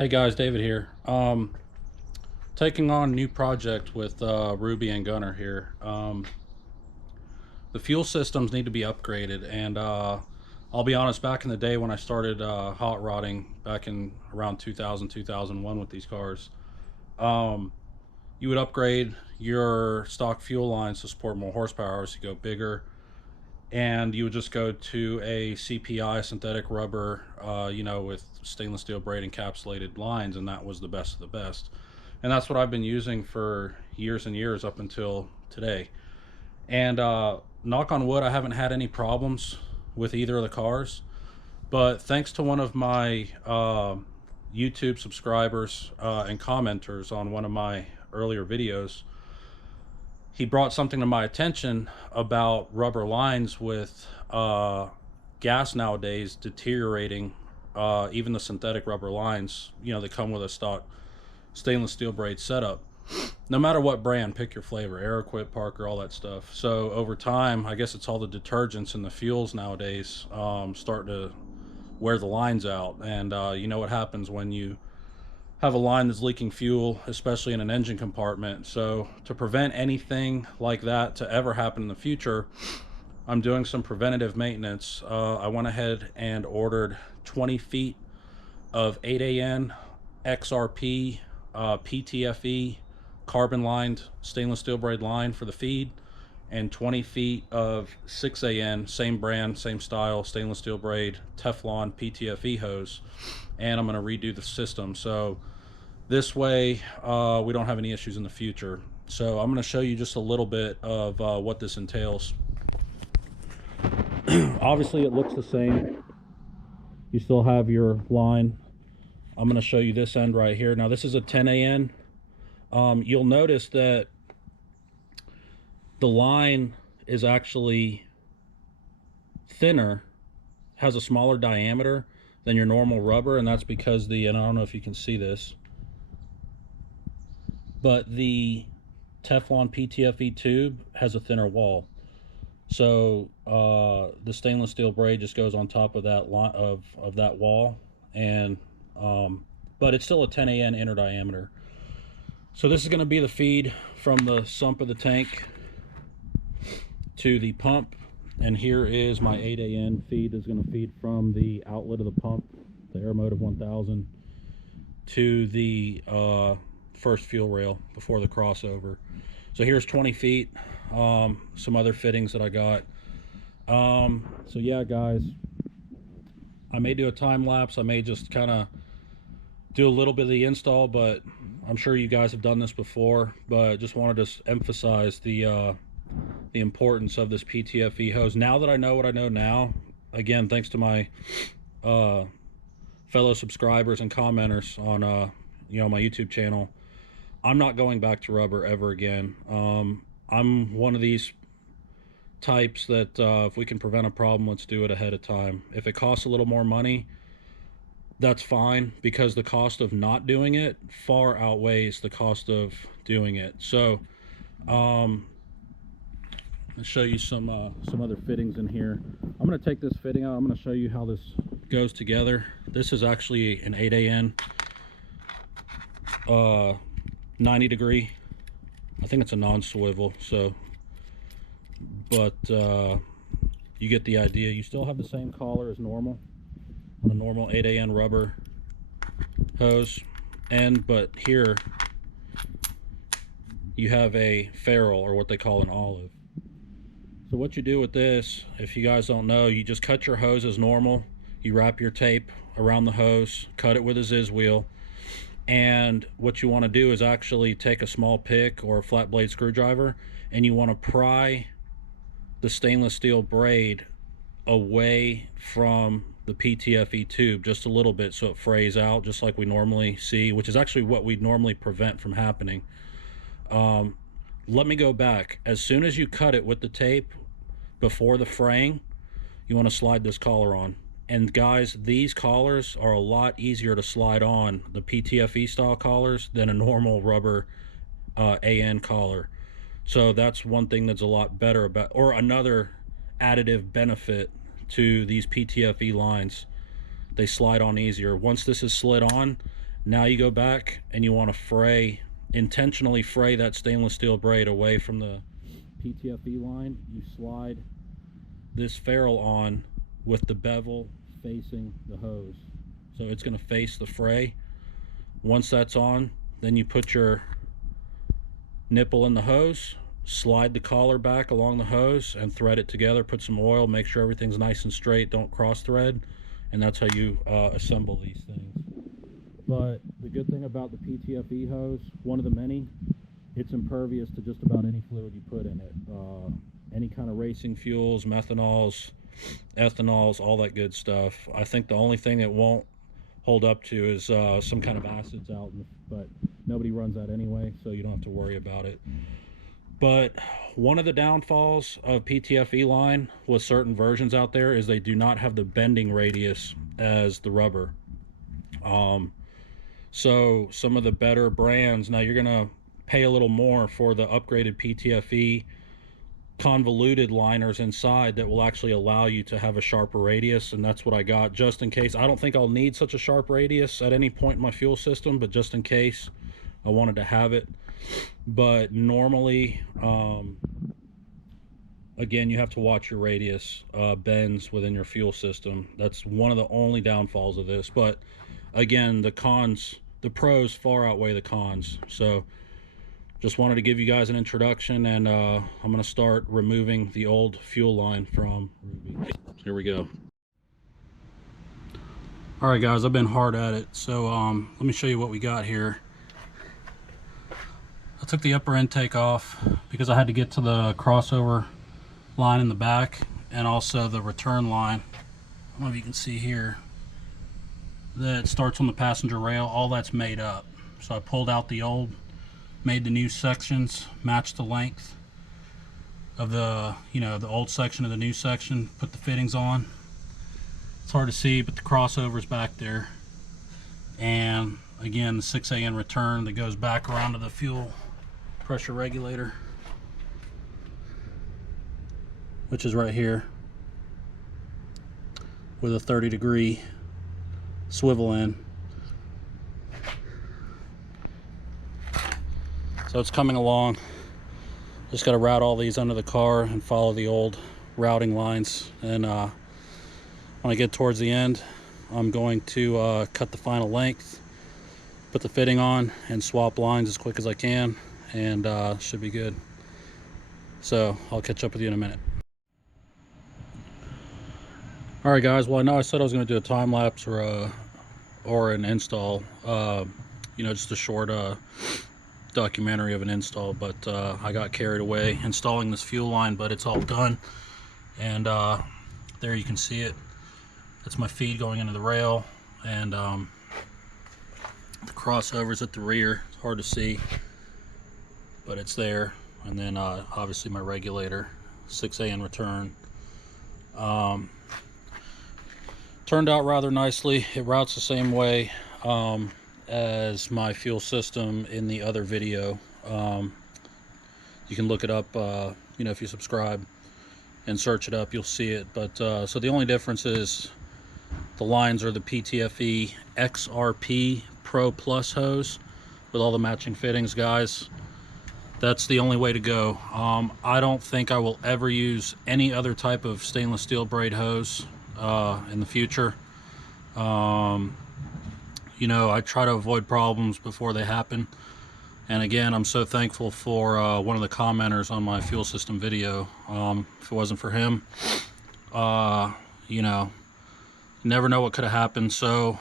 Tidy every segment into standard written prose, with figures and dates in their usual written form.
Hey guys, David here. Taking on a new project with Ruby and Gunner here. The fuel systems need to be upgraded, and I'll be honest, back in the day when I started hot rodding back in around 2000, 2001 with these cars, um, you would upgrade your stock fuel lines to support more horsepower as you go bigger, and you would just go to a CPI synthetic rubber, with stainless steel braid encapsulated lines, and that was the best of the best. And that's what I've been using for years and years up until today. And knock on wood, I haven't had any problems with either of the cars. But thanks to one of my YouTube subscribers and commenters on one of my earlier videos, he brought something to my attention about rubber lines with gas nowadays deteriorating. Even the synthetic rubber lines, they come with a stock stainless steel braid setup. No matter what brand, pick your flavor, Aeroquip, Parker, all that stuff. So over time, I guess it's all the detergents and the fuels nowadays start to wear the lines out. And you know what happens when you have a line that's leaking fuel, especially in an engine compartment. So to prevent anything like that to ever happen in the future, I'm doing some preventative maintenance. I went ahead and ordered 20 feet of 8AN XRP PTFE carbon lined stainless steel braid line for the feed, and 20 feet of 6AN, same brand, same style, stainless steel braid Teflon PTFE hose, and I'm going to redo the system. So this way we don't have any issues in the future. So I'm going to show you just a little bit of what this entails. Obviously it looks the same. You still have your line. I'm going to show you this end right here. Now this is a 10AN. You'll notice that the line is actually thinner, has a smaller diameter than your normal rubber, and that's because and I don't know if you can see this, but the Teflon PTFE tube has a thinner wall. So the stainless steel braid just goes on top of that of that wall, and but it's still a 10AN inner diameter. So this is going to be the feed from the sump of the tank to the pump, and here is my 8AN feed. Is going to feed from the outlet of the pump, the Aeromotive 1000, to the first fuel rail before the crossover. So here's 20 feet, some other fittings that I got. So yeah guys, I may do a time lapse, I may just kind of do a little bit of the install, but I'm sure you guys have done this before. But just wanted to emphasize the importance of this PTFE hose. Now that I know what I know now, again, thanks to my fellow subscribers and commenters on my YouTube channel, I'm not going back to rubber ever again. I'm one of these types that if we can prevent a problem, let's do it ahead of time. If it costs a little more money, that's fine, because the cost of not doing it far outweighs the cost of doing it. So I'll show you some other fittings in here. I'm going to take this fitting out. I'm going to show you how this goes together. This is actually an 8AN 90 degree. I think it's a non-swivel, so, but you get the idea. You still have the same collar as normal on a normal 8AN rubber hose end, but here you have a ferrule, or what they call an olive. So what you do with this, if you guys don't know, you just cut your hose as normal. You wrap your tape around the hose, cut it with a Ziz wheel, and what you want to do is actually take a small pick or a flat blade screwdriver, and you want to pry the stainless steel braid away from the PTFE tube just a little bit, so it frays out just like we normally see, which is actually what we normally prevent from happening. Let me go back. As soon as you cut it with the tape before the fraying, you want to slide this collar on. And guys, these collars are a lot easier to slide on, the PTFE style collars, than a normal rubber AN collar. So that's one thing that's a lot better about, or another additive benefit to these PTFE lines. They slide on easier. Once this is slid on, Now you go back and you want to intentionally fray that stainless steel braid away from the PTFE line. You slide this ferrule on with the bevel facing the hose, so it's going to face the fray. Once that's on, then you put your nipple in the hose, slide the collar back along the hose and thread it together, put some oil, make sure everything's nice and straight, don't cross thread, and that's how you assemble these things. But the good thing about the PTFE hose, one of the many, it's impervious to just about any fluid you put in it. Any kind of racing fuels, methanols, ethanols, all that good stuff. I think the only thing it won't hold up to is some kind of acids out, but nobody runs that anyway, so you don't have to worry about it. But one of the downfalls of PTFE line with certain versions out there is they do not have the bending radius as the rubber. So some of the better brands, now you're gonna pay a little more for the upgraded PTFE convoluted liners inside that will actually allow you to have a sharper radius, and that's what I got just in case. I don't think I'll need such a sharp radius at any point in my fuel system, but just in case I wanted to have it. But normally, again, you have to watch your radius bends within your fuel system. That's one of the only downfalls of this. But again, the pros far outweigh the cons. So just wanted to give you guys an introduction, and I'm going to start removing the old fuel line from Ruby. Here we go. All right, guys, I've been hard at it. So let me show you what we got here. I took the upper intake off because I had to get to the crossover line in the back and also the return line. I don't know if you can see here that starts on the passenger rail. All that's made up. So I pulled out the old, made the new sections match the length of the, the old section of the new section, put the fittings on. It's hard to see, but the crossover's back there. And again, the 6AN return that goes back around to the fuel pressure regulator, which is right here with a 30-degree swivel in. So it's coming along. Just got to route all these under the car and follow the old routing lines. And when I get towards the end, I'm going to cut the final length, put the fitting on, and swap lines as quick as I can, and should be good. So I'll catch up with you in a minute. All right, guys. Well, I know I said I was going to do a time lapse or an install. Just a short documentary of an install, but I got carried away installing this fuel line, but it's all done. And there you can see it. That's my feed going into the rail, and the crossovers at the rear. It's hard to see, but it's there. And then obviously my regulator, 6AN return. Turned out rather nicely. It routes the same way as my fuel system in the other video. You can look it up, if you subscribe and search it up, you'll see it. But so the only difference is the lines are the PTFE XRP Pro Plus hose with all the matching fittings, guys. That's the only way to go. I don't think I will ever use any other type of stainless steel braid hose in the future. I try to avoid problems before they happen. And again, I'm so thankful for one of the commenters on my fuel system video. If it wasn't for him, never know what could have happened. So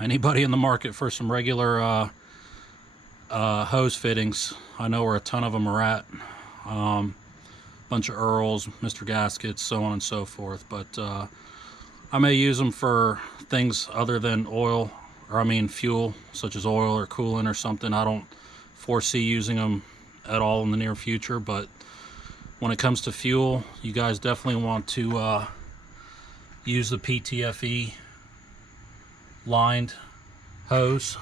anybody in the market for some regular hose fittings, I know where a ton of them are at. Bunch of Earls, Mr. Gaskets, so on and so forth. But I may use them for things other than oil, fuel, such as oil or coolant or something. I don't foresee using them at all in the near future, but when it comes to fuel, you guys definitely want to use the PTFE lined hose.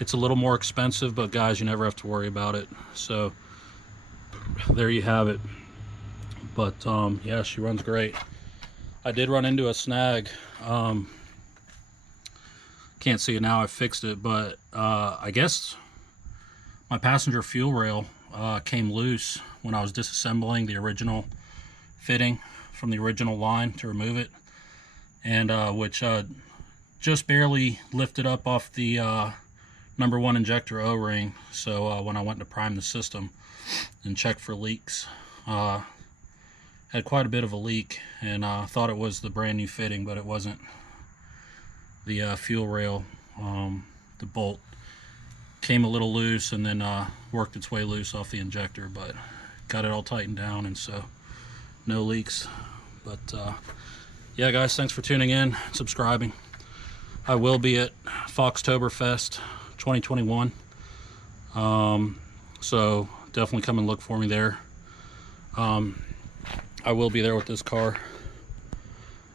It's a little more expensive, but guys, you never have to worry about it. So there you have it. But yeah, she runs great. I did run into a snag. Can't can't see it now, I fixed it, but I guess my passenger fuel rail came loose when I was disassembling the original fitting from the original line to remove it, and which just barely lifted up off the number 1 injector O-ring. So when I went to prime the system and check for leaks, had quite a bit of a leak, and thought it was the brand new fitting, but it wasn't. The fuel rail, the bolt came a little loose and then worked its way loose off the injector, but got it all tightened down, and so no leaks. But yeah guys, thanks for tuning in, subscribing. I will be at Foxtoberfest 2021, so definitely come and look for me there. I will be there with this car,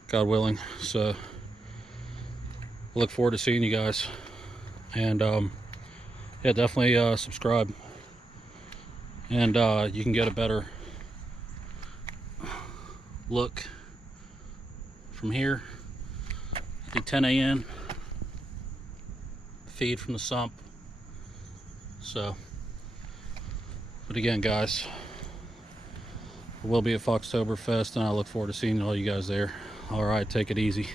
God willing, so look forward to seeing you guys. And yeah, definitely subscribe, and you can get a better look from here at the 10 a.m. feed from the sump. So, but again guys, we'll be at Foxtoberfest, and I look forward to seeing all you guys there. All right, take it easy.